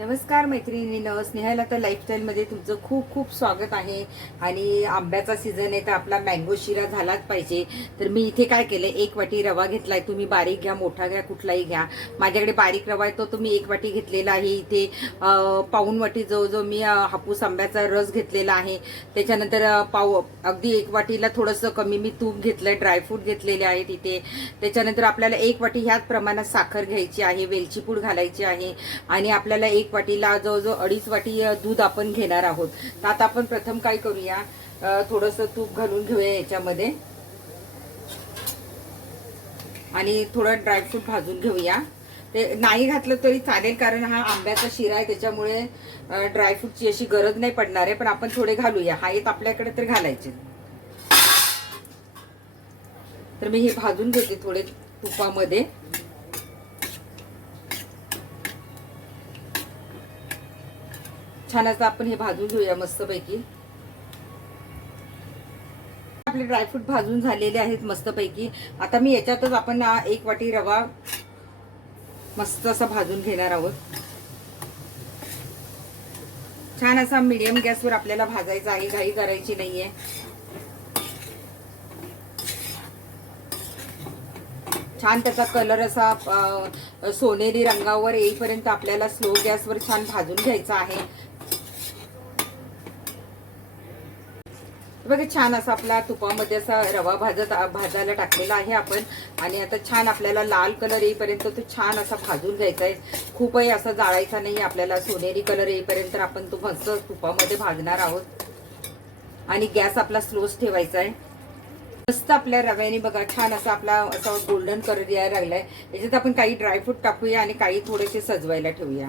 नमस्कार मैत्रिणीनं स्नेहलता तर लाईफस्टाईलमध्ये तुमचं खूप खूप स्वागत आहे. आणि आंब्याचा सीझन आहे तर आपला मँगो शिरा झालाच पाहिजे. तर मी इथे काय केलं एक वाटी रवा घेतलाय. तुम्ही बारीक घ्या मोठा घ्या कुठलाही घ्या. माझ्याकडे बारीक रवा आहे तो तुम्ही एक वाटी घेतलेला आहे. इथे पाऊन पाऊण वाटी जवळजवळ मी हापूस आंब्याचा रस घेतलेला आहे. त्याच्यानंतर पाव अगदी एक वाटीला थोडंसं कमी मी तूप घेतलंय ड्रायफ्रूट घेतलेले आहेत इथे. त्याच्यानंतर आपल्याला एक वाटी ह्याच प्रमाणात साखर घ्यायची आहे वेलची पूड घालायची आहे. आणि आपल्याला एक वाटीला जवळजवळ अडीच वाटी दूध आपण घेणार आहोत. तर आता आपण प्रथम काय करूया? थोडंसं तूप घालून घेऊया याच्यामध्ये. आणि थोडं ड्रायफ्रूट भाजून घेऊया. ते नाही घातलं तरी चालेल कारण हा आंब्याचा शिरा आहे त्याच्यामुळे ड्रायफ्रूटची अशी गरज नाही पडणार आहे पण आपण थोडे घालूया. हा एक आपल्याकडे तर घालायचे. तर मी हे भाजून घेते थोडे तुपामध्ये. छान असं आपण हे भाजून घेऊया मस्तपैकी. आपले ड्रायफ्रूट भाजून झालेले आहेत मस्तपैकी. आता मी याच्यातच आपण एक वाटी रवा मस्त असा भाजून घेणार आहोत. छान असा मीडियम गॅसवर आपल्याला भाजायचा आहे घाई करायची नाहीये. छान त्याचा कलर असा सोनेरी रंगावर येईपर्यंत आपल्याला स्लो गॅसवर छान भाजून घ्यायचा आहे. बघा छान असा आपला तुपामध्ये असा रवा भाजत भाजायला टाकलेला आहे आपण. आणि आता छान आपल्याला लाल कलर येईपर्यंत तो छान असा भाजून घ्यायचा आहे. खूपही असा जाळायचा नाही आपल्याला. सोनेरी कलर येईपर्यंत आपण तो मस्त तुपामध्ये भाजणार आहोत. आणि गॅस आपला स्लोच ठेवायचा आहे. मस्त आपल्या रव्याने बघा छान असा आपला असा गोल्डन कलर यायला लागलाय. याच्यात आपण काही ड्रायफ्रूट टाकूया आणि काही थोडेसे सजवायला ठेवूया.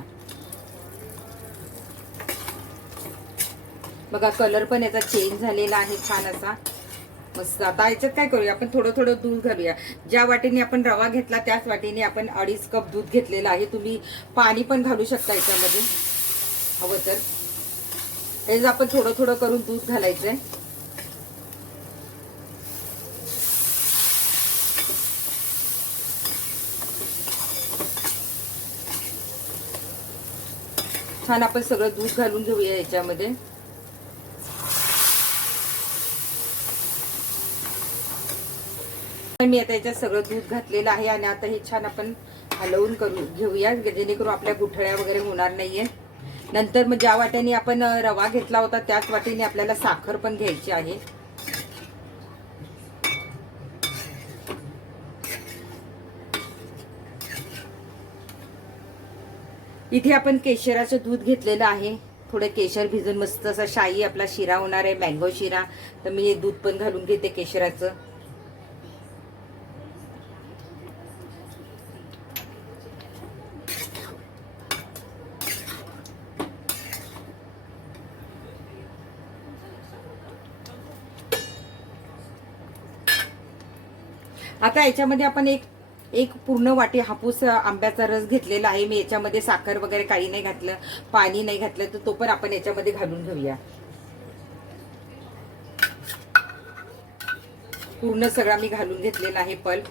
बघा कलर पण याचा चेंज झालेला आहे छान असा. मस्त. आता याच्यात काय करूया? आपण थोडं थोडं दूध घालूया. ज्या वाटीने आपण रवा घेतला त्याच वाटीने आपण अडीच कप दूध घेतलेलं आहे. तुम्ही पाणी पण घालू शकता याच्यामध्ये. हवं तर. त्याच्यात आपण थोडं थोडं करून दूध घालायचंय. छान आपण सगळं दूध घालून घेऊया याच्यामध्ये. मी आता याच्यात सगळं दूध घातलेलं आहे आणि आता हे छान आपण हलवून करू घेऊया जेणेकरून आपल्या गुठळ्या वगैरे होणार नाहीये. नंतर मग ज्या वाट्याने आपण रवा घेतला होता त्याच वाटीने आपल्याला साखर पण घ्यायची आहे. इथे आपण केशराचं दूध घेतलेलं आहे. थोडं केशर भिजून मस्त असा शाही आपला शिरा होणार आहे मँगो शिरा. तर मी दूध पण घालून घेते केशराचं. आता याच्यामध्ये आपण एक एक पूर्ण वाटी हापूस आंब्याचा रस घेतलेला आहे. मी याच्यामध्ये साखर वगैरे काही नाही घातलं पाणी नाही घातलं तर तो पण आपण याच्यामध्ये घालून घेऊया. पूर्ण सगळा मी घालून घेतलेला आहे पल्प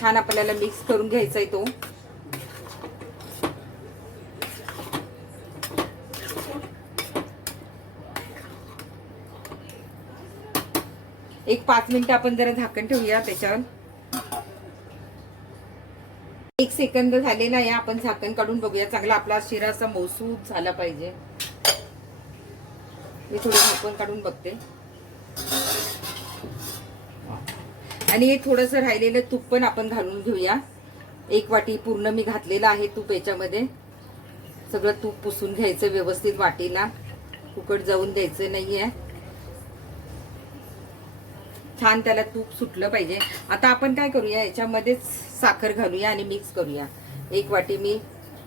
छान आपल्याला मिक्स करून घ्यायचा आहे तो. एक पाच मिनिटं आपण जरा झाकण ठेवूया त्याच्यावर. एक सेकंद झालेला आहे आपण झाकण काढून बघूया. चांगला आपला शिरा असा मौसूद झाला पाहिजे. मी थोडं झाकण काढून बघते. आणि हे थोडंसं राहिलेलं तूप पण आपण घालून घेऊया. एक वाटी पूर्ण मी घातलेलं आहे तूप याच्यामध्ये. सगळं तूप पुसून घ्यायचं व्यवस्थित वाटीला. फुकट जाऊन द्यायचं नाही आहे छान त्याला तूप सुटलं पाहिजे. आता आपण काय करूया याच्यामध्येच साखर घालूया आणि मिक्स करूया. एक वाटी मी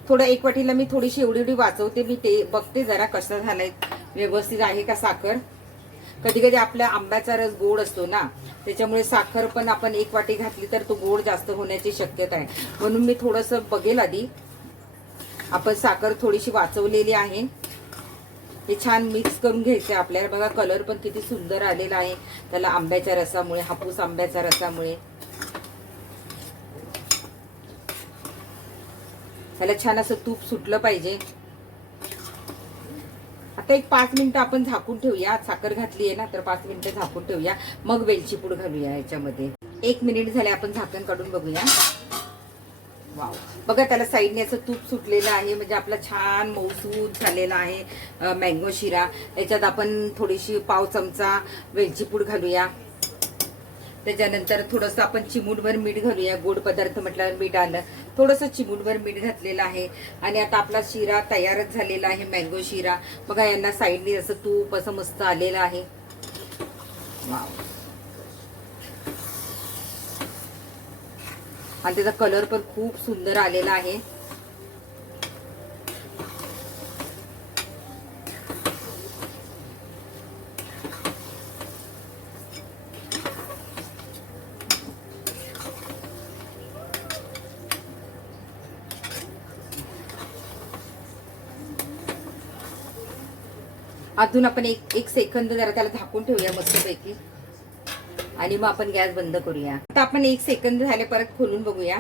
थोडं एक वाटीला मी थोडीशी एवढी एवढी वाचवते. मी ते बघते जरा कसं झालंय व्यवस्थित आहे का साखर. कधी कधी आपल्या आंब्याचा रस गोड असतो ना त्याच्यामुळे साखर पण आपण एक वाटी घातली तर तो गोड जास्त होण्याची शक्यता आहे. म्हणून मी थोडंसं बघेल आधी. आपण साखर थोडीशी वाचवलेली आहे. हे छान मिक्स करून घ्यायचे आपल्याला. बघा कलर पण किती सुंदर आलेला आहे. त्याला आंब्याच्या रसामुळे हापूस आंब्याच्या रसामुळे. त्याला छान असं तूप सुटलं पाहिजे. आता एक पाच मिनिटं आपण झाकून ठेवूया. साखर घातली आहे ना तर पाच मिनिटं झाकून ठेवूया. मग वेलची पूड घालूया याच्यामध्ये. एक मिनिट झाले आपण झाकण काढून बघूया. वाव बघा त्याला साईडने असं तूप सुटलेलं आहे म्हणजे आपला छान मऊसूद झालेला आहे मँगो शिरा. याच्यात आपण थोडीशी पाव चमचा वेलची पूड घालूया. त्याच्यानंतर थोडंसं आपण चिमूटभर मीठ घालूया गोड पदार्थ म्हटल्यावर मीठ आलं. थोडंसं चिमूटभर मीठ घातलेलं आहे. आणि आता आपला शिरा तयारच झालेला आहे मँगो शिरा. बघा यांना साईडने असं तूप असं मस्त आलेलं आहे. वाव आणि त्याचा कलर पण खूप सुंदर आलेला आहे. अजून आपण एक एक सेकंद जरा त्याला झाकून ठेवूया मस्तपैकी. आणि मग आपण गॅस बंद करूया. आता आपण एक सेकंद झाले परत खोलून बघूया.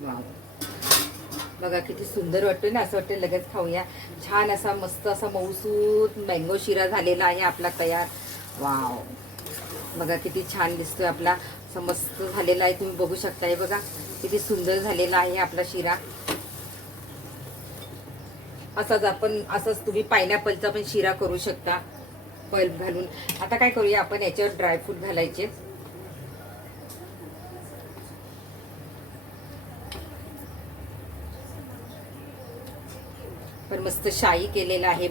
वाव. बघा किती सुंदर वाटतोय ना असं वाटतं लगेच खाऊया. छान असा मस्त असा मऊसूत मँगो शिरा झालेला आहे आपला तयार. वाव. बघा किती छान दिसतोय आपला. मस्त झालेला आहे तुम्ही बघू शकताय बघा. किती सुंदर झालेला आहे आपला शिरा. असाच आपण असंच तुम्ही पायनॅपलचा पण शिरा करू शकता. पल्प घालून. आता काय करूया आपण याच्यावर ड्रायफ्रूट घालायचे. पण मस्त शाई केलेला आहे.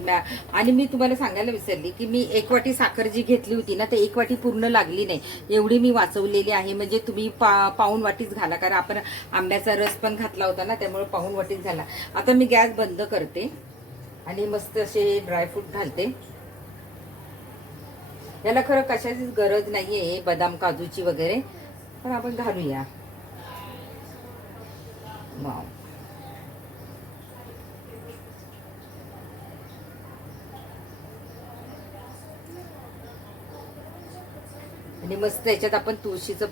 आणि मी तुम्हाला सांगायला विसरली की मी एक वाटी साखर जी घेतली होती ना ते एक वाटी पूर्ण लागली नाही. एवढी मी वाचवलेली आहे. म्हणजे तुम्ही पा पाऊन वाटीच घाला. कारण आपण आंब्याचा रस पण घातला होता ना त्यामुळे पाऊन वाटीच घाला आता मी गॅस बंद करते आणि मस्त असे ड्रायफ्रूट घालते. याला खरं कशाचीच गरज नाही आहे बदाम काजूची वगैरे. पण आपण घालूया. वाव. आणि मस्त याच्यात आपण तुळशीचं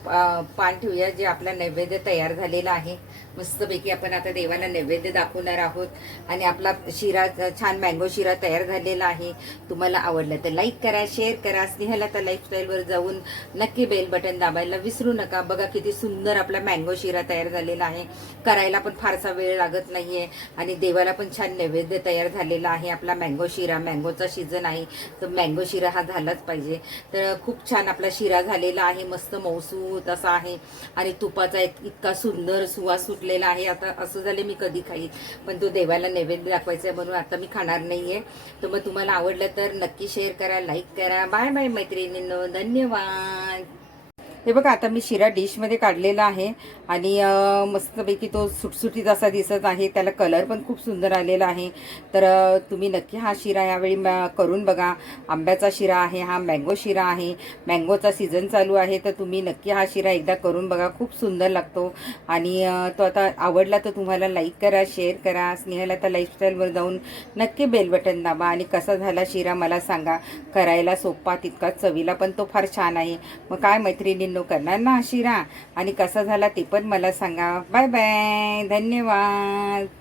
पान ठेवूया जे आपला नैवेद्य तयार झालेला आहे. मस्तपैकी आपण आता देवाला नैवेद्य दाखवणार आहोत. आणि आपला शिरा छान मँगो शिरा तयार झालेला आहे. तुम्हाला आवडलं तर लाईक करा शेअर करा. स्नेहला तर लाईफस्टाईलवर जाऊन नक्की बेल बटन दाबायला विसरू नका. बघा किती सुंदर आपला मँगो शिरा तयार झालेला आहे. करायला पण फारसा वेळ लागत नाहीये. आणि देवाला पण छान नैवेद्य तयार झालेला आहे आपला मँगो शिरा. मँगोचा सीझन आहे. तर मँगो शिरा हा झालाच पाहिजे. तर खूप छान आपला शिरा झालेला आहे मस्त मौसूत असा आहे. आणि तुपाचा एक इतका सुंदर सुवास सुटलेला आहे. आता असं झाले मी कधी खाईल. पण तो देवाला नैवेद्य दाखवायचा आहे म्हणून आता मी खाणार नाहीये. तर मग तुम्हाला आवडलं तर नक्की शेअर करा लाईक करा. बाय बाय मैत्रिणींनो. धन्यवाद. हे बघा आता मी शिरा डिशमध्ये काढलेला आहे आणि मस्तपैकी तो सुटसुटीत असा दिसत आहे. त्याला कलर पण खूप सुंदर आलेला आहे. तर तुम्ही नक्की हा शिरा यावेळी म- करून बघा. आंब्याचा शिरा आहे हा मँगो शिरा आहे. मँगोचा सीझन चालू आहे तर तुम्ही नक्की हा शिरा एकदा करून बघा. खूप सुंदर लागतो. आणि तो आता आवडला तर तुम्हाला लाईक करा शेअर करा. स्नेहला तर लाईफस्टाईलवर जाऊन नक्की बेल बटन दाबा. आणि कसा झाला शिरा मला सांगा. करायला सोपा तितकाच चवीला पण तो फार छान आहे. मग काय मैत्रिणींनो करणार ना शिरा? आणि कसा झाला ते पण मला सांगा. Bye bye. धन्यवाद.